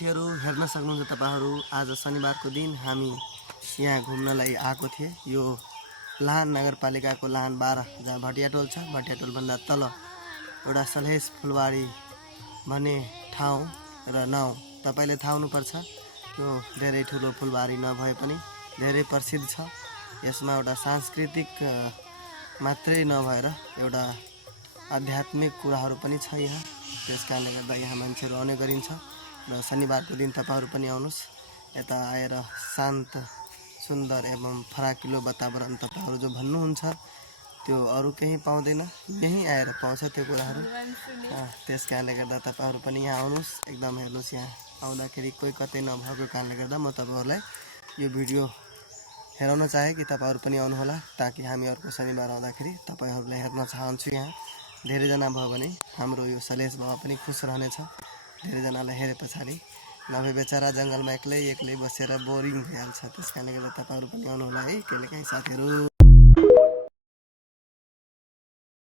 साथीहरु हेर्न सक्नुहुन्छ तपाईहरु आज शनिबारको दिन हामी यहाँ घुम्नलाई आएको थिए। यो लाहान नगरपालिकाको लाहान 12 जहाँ भटियाटोल छ, भटियाटोल भन्दा तल एउटा सल्हेस फुलबारी भन्ने ठाउँ र नाउँ तपाईले थाहा हुनुपर्छ। यो धेरै ठुलो फुलबारी नभए पनि धेरै प्रसिद्ध छ। यसमा एउटा सांस्कृतिक मात्रै नभएर एउटा आध्यात्मिक कुराहरू पनि छ यहाँ। त्यसकारणले गर्दा यहाँ मान्छेहरू आउने गरिन्छ र शनिबारको दिन तपाईहरु पनि आउनुस्। यता आएर शान्त सुन्दर एवं फराकिलो वातावरण तपाईहरु जो भन्नुहुन्छ त्यो अरु कहीं पाउँदैन, यही आएर पाउँछ त्यो कुराहरू। त्यसकारणले गर्दा तपाईहरु पनि यहाँ आउनुस्। एकदम हेर्नुस्, यहाँ आउँदाखेरि कोही कतै नभएको कारणले गर्दा म तपाईहरुलाई यो भिडियो हेराउन चाहे कि तपाईहरु पनि आउनु होला, ताकि हामी अर्को शनिबार आउँदाखेरि तपाईहरुलाई हेर्न चाहन्छु। यहाँ धेरै जना भयो भने हाम्रो यो सलेश बाबा पनि खुश रहनेछ। धेरै जनालाई हेरे पछाडि, नभए बेचारा जंगलमा एक्लै एक्लै बसेर बोरिङ भइहाल्छ। त्यसकारणले गर्दा तपाईहरु पनि आउनु होला है कहिलेकाहीँ साथीहरु।